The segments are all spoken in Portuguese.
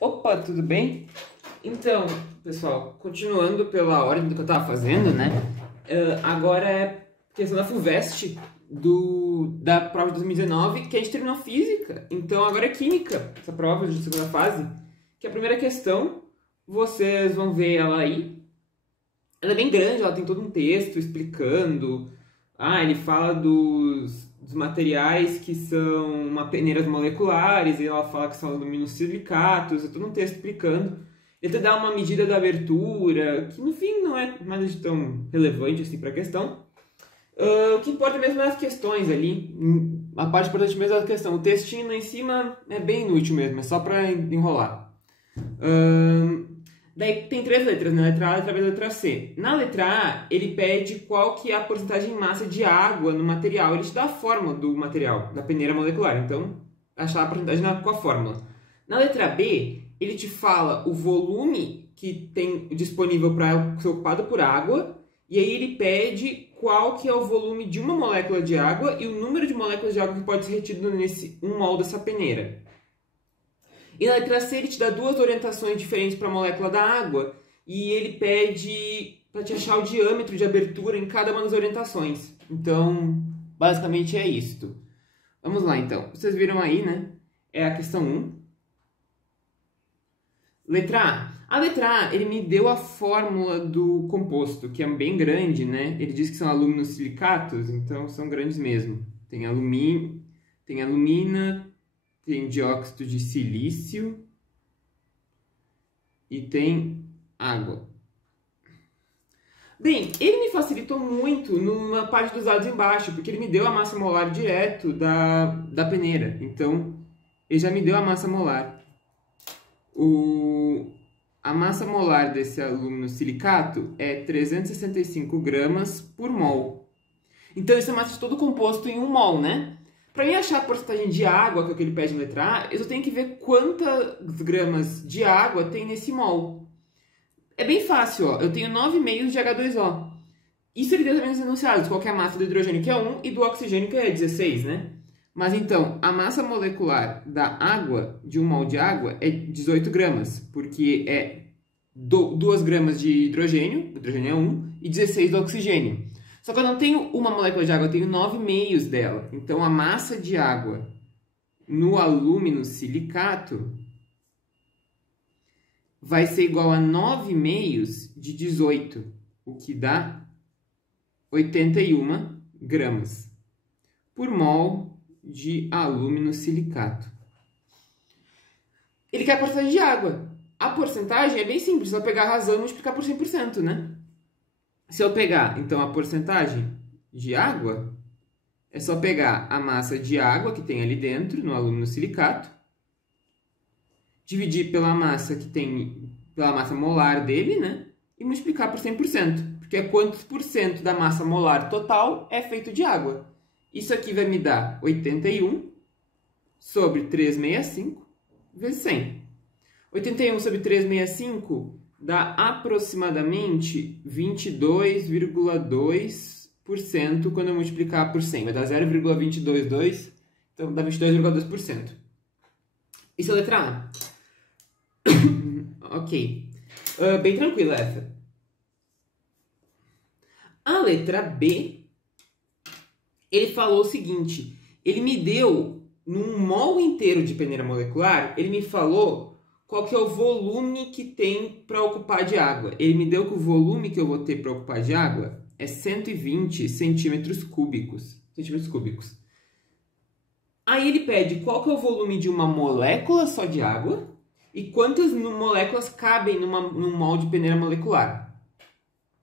Opa, tudo bem? Então, pessoal, continuando pela ordem do que eu estava fazendo, né? Agora é questão da FUVEST da prova de 2019, que a gente terminou física. Então agora é química, essa prova de segunda fase. Que a primeira questão, vocês vão ver ela aí. Ela é bem grande, ela tem todo um texto explicando. Ele fala dos materiais que são peneiras moleculares, e ela fala que são aluminosilicatos, é todo um texto explicando. Ele dá uma medida da abertura, que no fim não é nada de tão relevante assim para a questão. O que importa mesmo é as questões ali. A parte importante mesmo é a questão. O textinho lá em cima é bem inútil mesmo, é só para enrolar. Daí tem três letras, né? Letra A, letra B e letra C. Na letra A, ele pede qual que é a porcentagem em massa de água no material. Ele te dá a fórmula do material, da peneira molecular. Então, achar a porcentagem com a fórmula. Na letra B, ele te fala o volume que tem disponível para ser ocupado por água. E aí ele pede qual que é o volume de uma molécula de água e o número de moléculas de água que pode ser retido nesse 1 mol dessa peneira. E na letra C ele te dá duas orientações diferentes para a molécula da água e ele pede para te achar o diâmetro de abertura em cada uma das orientações. Então, basicamente é isto. Vamos lá então. Vocês viram aí, né? É a questão 1. Letra A. A letra A, ele me deu a fórmula do composto, que é bem grande, né? Ele diz que são aluminosilicatos, então são grandes mesmo. Tem alumina, tem dióxido de silício e tem água. Bem, ele me facilitou muito numa parte dos dados embaixo, porque ele me deu a massa molar direto da peneira. Então, ele já me deu a massa molar. A massa molar desse aluminosilicato é 365 gramas por mol. Então, isso é a massa de todo o composto em 1 mol, né? Para mim achar a porcentagem de água, que é o que ele pede na letra A, eu só tenho que ver quantas gramas de água tem nesse mol. É bem fácil, ó. Eu tenho 9,5 de H2O. Isso ele deu também nos enunciados, qual que é a massa do hidrogênio, que é 1, e do oxigênio, que é 16, né? Mas então, a massa molecular da água, de 1 mol de água, é 18 gramas, porque é 2 gramas de hidrogênio, o hidrogênio é 1, e 16 do oxigênio. Só que eu não tenho uma molécula de água, eu tenho 9,5 dela. Então, a massa de água no aluminosilicato vai ser igual a 9,5 de 18, o que dá 81 gramas por mol de aluminosilicato. Ele quer a porcentagem de água. A porcentagem é bem simples, só pegar a razão e multiplicar por 100%, né? Se eu pegar, então, a porcentagem de água, é só pegar a massa de água que tem ali dentro, no aluminosilicato, dividir pela massa que tem, pela massa molar dele, né? E multiplicar por 100%, porque é quantos por cento da massa molar total é feito de água. Isso aqui vai me dar 81 sobre 365 vezes 100. 81 sobre 365 dá aproximadamente 22,2% quando eu multiplicar por 100. Vai dar 0,222, então dá 22,2%. Isso é a letra A. Ok. Bem tranquila essa. A letra B, ele falou o seguinte, ele me deu, num mol inteiro de peneira molecular, ele me falou qual que é o volume que tem para ocupar de água. Ele me deu que o volume que eu vou ter para ocupar de água é 120 centímetros cúbicos. Aí ele pede qual que é o volume de uma molécula só de água e quantas moléculas cabem num mol de peneira molecular.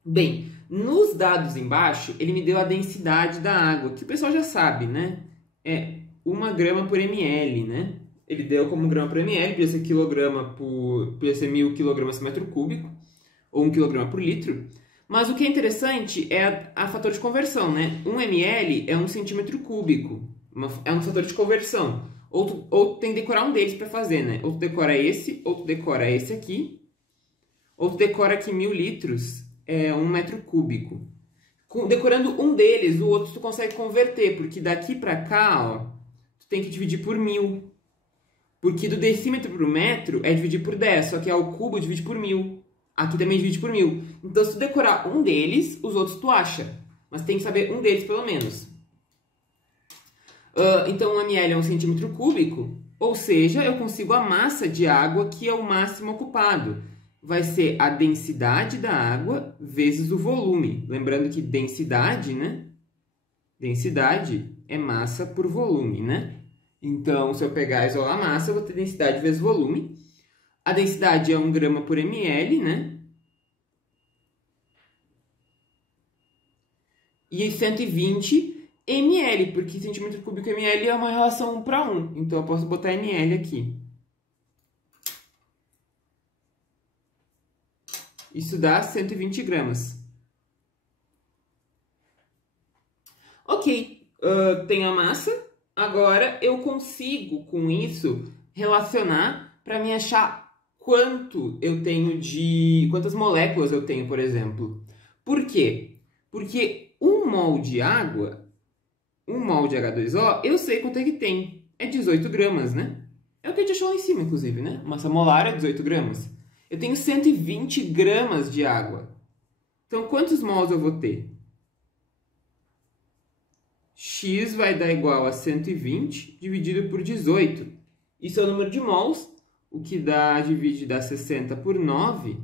Bem, nos dados embaixo, ele me deu a densidade da água, que o pessoal já sabe, né? É 1 grama por ml, né? Ele deu como grama por ml, podia ser podia ser 1000 kg por metro cúbico, ou 1 kg por litro. Mas o que é interessante é a fator de conversão, né? 1 ml é 1 centímetro cúbico, é um fator de conversão. Ou tem que decorar um deles para fazer, né? Ou tu decora esse, ou tu decora esse aqui, ou tu decora que 1000 litros é 1 metro cúbico. Decorando um deles, o outro tu consegue converter, porque daqui para cá, ó, tu tem que dividir por 1000. Porque do decímetro para o metro é dividir por 10, só que ao cubo divide por 1000. Aqui também divide por 1000. Então, se tu decorar um deles, os outros tu acha. Mas tem que saber um deles pelo menos. Então, 1 ml é 1 centímetro cúbico. Ou seja, eu consigo a massa de água que é o máximo ocupado. Vai ser a densidade da água vezes o volume. Lembrando que densidade, né? Densidade é massa por volume, né? Então, se eu pegar e isolar a massa, eu vou ter densidade vezes volume. A densidade é 1 grama por ml, né? E 120 ml, porque centímetro cúbico ml é uma relação 1 para 1. Então, eu posso botar ml aqui. Isso dá 120 gramas. Ok, tenho a massa. Agora, eu consigo, com isso, relacionar para me achar quanto eu tenho de... quantas moléculas eu tenho, por exemplo. Por quê? Porque 1 mol de água, 1 mol de H2O, eu sei quanto é que tem. É 18 gramas, né? É o que a gente achou lá em cima, inclusive, né? Massa molar é 18 gramas. Eu tenho 120 gramas de água. Então, quantos mols eu vou ter? X vai dar igual a 120 dividido por 18. Isso é o número de mols, o que dá, divide, dá 60 por 9,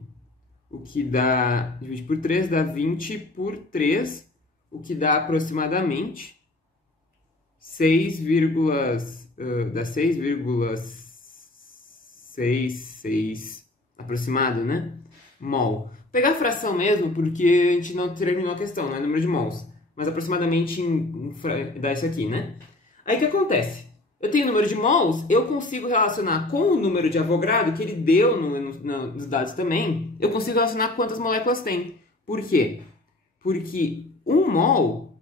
o que dá, divide por 3, dá 20 por 3, o que dá aproximadamente 6,66 aproximado, né? Mol. Vou pegar a fração mesmo, porque a gente não terminou a questão, não é número de mols. Mas aproximadamente dá isso aqui, né? Aí o que acontece? Eu tenho o número de mols, eu consigo relacionar com o número de Avogadro, que ele deu nos dados também, eu consigo relacionar quantas moléculas tem. Por quê? Porque 1 mol,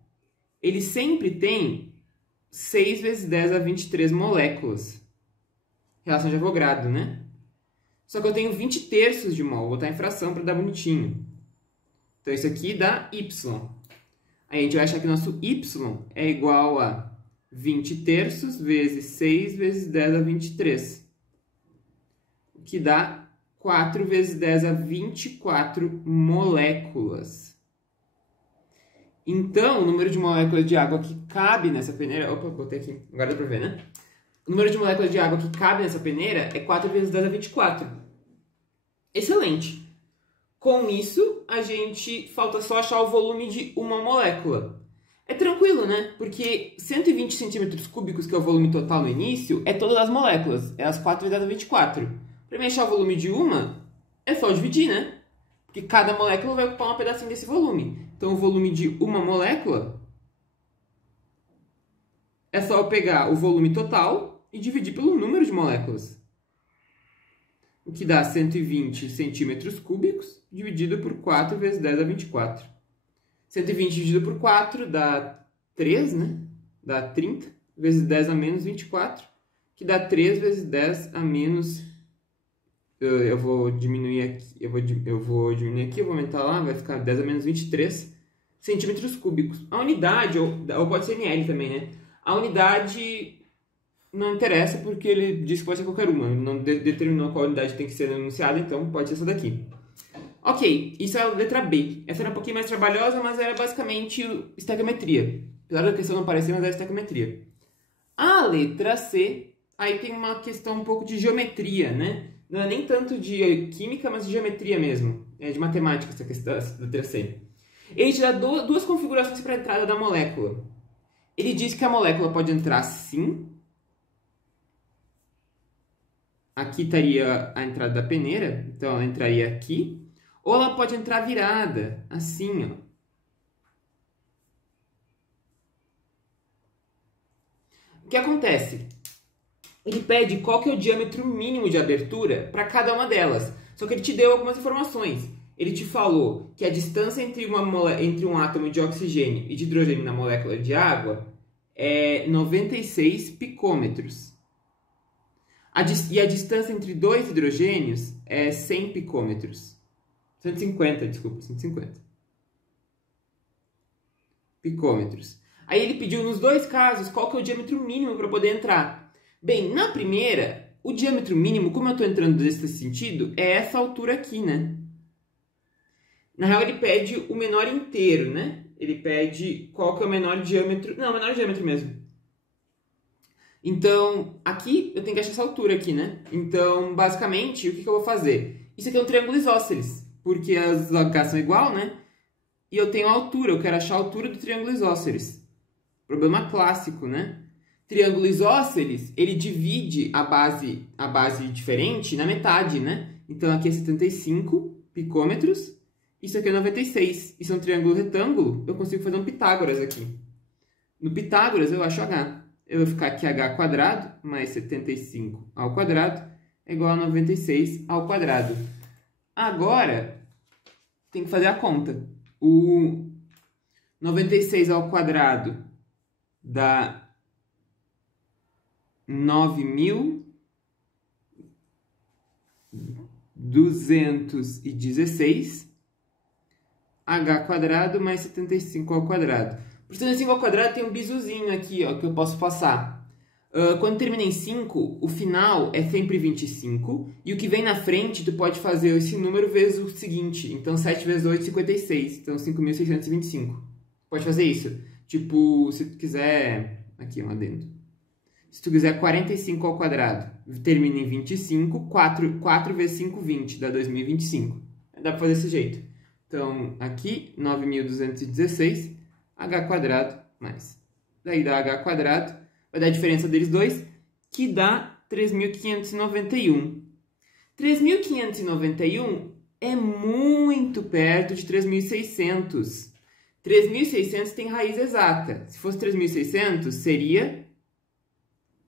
ele sempre tem 6 vezes 10 a 23 moléculas. Relação de Avogadro, né? Só que eu tenho 20 terços de mol, vou botar em fração para dar bonitinho. Então isso aqui dá Y. Aí a gente vai achar que nosso Y é igual a 20 terços vezes 6 vezes 10 a 23. O que dá 4 vezes 10 a 24 moléculas. Então, o número de moléculas de água que cabe nessa peneira... Opa, botei aqui. Agora dá pra ver, né? O número de moléculas de água que cabe nessa peneira é 4 vezes 10 a 24. Excelente! Com isso, a gente falta só achar o volume de uma molécula. É tranquilo, né? Porque 120 centímetros cúbicos, que é o volume total no início, é todas as moléculas. É as 4 vezes 10 a 24. Para mim achar o volume de uma, é só dividir, né? Porque cada molécula vai ocupar um pedacinho desse volume. Então, o volume de uma molécula é só eu pegar o volume total e dividir pelo número de moléculas. O que dá 120 centímetros cúbicos dividido por 4 vezes 10 a 24. 120 dividido por 4 dá 3, né? Dá 30 vezes 10 a menos 24, que dá 3 vezes 10 a menos... Eu vou diminuir aqui, eu vou aumentar lá, vai ficar 10 a menos 23 centímetros cúbicos. A unidade, ou pode ser ml também, né? A unidade... não interessa porque ele disse que pode ser qualquer uma. Não determinou qual unidade tem que ser enunciada, então pode ser essa daqui. Ok, isso é a letra B. Essa era um pouquinho mais trabalhosa, mas era basicamente estequiometria. Apesar da questão não parecer, mas era estequiometria. A letra C, aí tem uma questão um pouco de geometria, né? Não é nem tanto de química, mas de geometria mesmo. É de matemática essa questão, essa letra C. Ele te dá duas configurações para a entrada da molécula. Ele diz que a molécula pode entrar assim. Aqui estaria a entrada da peneira, então ela entraria aqui. Ou ela pode entrar virada, assim, ó. O que acontece? Ele pede qual que é o diâmetro mínimo de abertura para cada uma delas. Só que ele te deu algumas informações. Ele te falou que a distância entre um átomo de oxigênio e de hidrogênio na molécula de água é 96 picômetros. E a distância entre dois hidrogênios é 100 picômetros. 150, desculpa, 150 picômetros. Aí ele pediu nos dois casos qual que é o diâmetro mínimo para poder entrar. Bem, na primeira, o diâmetro mínimo, como eu estou entrando nesse sentido, é essa altura aqui, né? Na real, ele pede o menor inteiro, né? Ele pede qual que é o menor diâmetro... Não, o menor diâmetro mesmo. Então, aqui eu tenho que achar essa altura aqui, né? Então, basicamente, o que eu vou fazer? Isso aqui é um triângulo isósceles, porque as lagas são igual, né? E eu tenho a altura, eu quero achar a altura do triângulo isósceles. Problema clássico, né? Triângulo isósceles, ele divide a base diferente na metade, né? Então, aqui é 75 picômetros, isso aqui é 96. Isso é um triângulo retângulo, eu consigo fazer um Pitágoras aqui. No Pitágoras, eu acho H. Eu vou ficar aqui h quadrado mais 75 ao quadrado é igual a 96 ao quadrado. Agora, tem que fazer a conta. O 96 ao quadrado dá 9.216 h quadrado mais 75 ao quadrado. Por 75 ao quadrado tem um bisuzinho aqui, ó, que eu posso passar. Quando termina em 5, o final é sempre 25. E o que vem na frente, tu pode fazer esse número vezes o seguinte. Então, 7 vezes 8, 56. Então, 5.625. Pode fazer isso. Tipo, se tu quiser... Aqui, um adendo. Se tu quiser 45 ao quadrado, termina em 25. 4 vezes 5, 20. Dá 2.025. Dá pra fazer desse jeito. Então, aqui, 9.216... h quadrado mais. Daí dá h quadrado, vai dar a diferença deles dois, que dá 3.591. 3.591 é muito perto de 3.600. 3.600 tem raiz exata. Se fosse 3.600, seria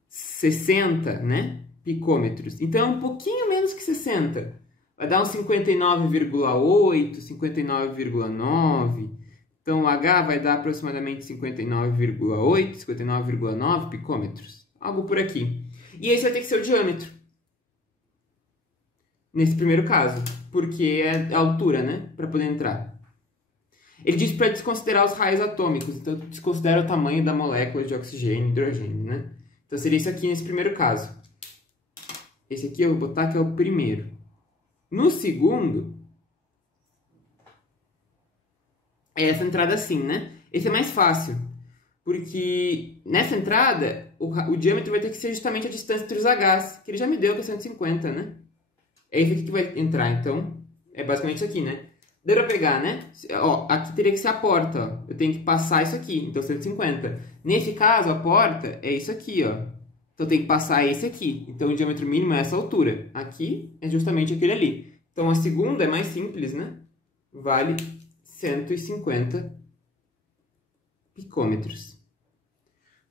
60, né? Picômetros. Então, é um pouquinho menos que 60. Vai dar uns 59,8, 59,9... Então, o H vai dar aproximadamente 59,8, 59,9 picômetros. Algo por aqui. E esse vai ter que ser o diâmetro. Nesse primeiro caso. Porque é a altura, né? Para poder entrar. Ele diz para desconsiderar os raios atômicos. Então, desconsidera o tamanho da molécula de oxigênio e hidrogênio, né? Então, seria isso aqui nesse primeiro caso. Esse aqui eu vou botar que é o primeiro. No segundo... é essa entrada assim, né? Esse é mais fácil, porque nessa entrada, o diâmetro vai ter que ser justamente a distância entre os H's, que ele já me deu, que é 150, né? É esse aqui que vai entrar, então, é basicamente isso aqui, né? Deu pra pegar, né? Ó, aqui teria que ser a porta, ó. Eu tenho que passar isso aqui, então 150. Nesse caso, a porta é isso aqui, ó. Então, eu tenho que passar esse aqui. Então, o diâmetro mínimo é essa altura. Aqui é justamente aquele ali. Então, a segunda é mais simples, né? Vale 150 picômetros.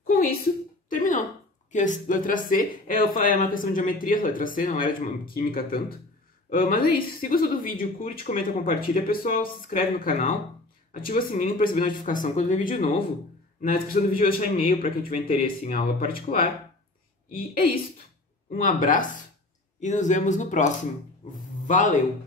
Com isso, terminou. Que a letra C é uma questão de geometria, a letra C não era de química tanto. Mas é isso. Se gostou do vídeo, curte, comenta, compartilha. Pessoal, se inscreve no canal. Ativa o sininho para receber notificação quando vem vídeo novo. Na descrição do vídeo eu vou deixar e-mail para quem tiver interesse em aula particular. E é isso. Um abraço e nos vemos no próximo. Valeu!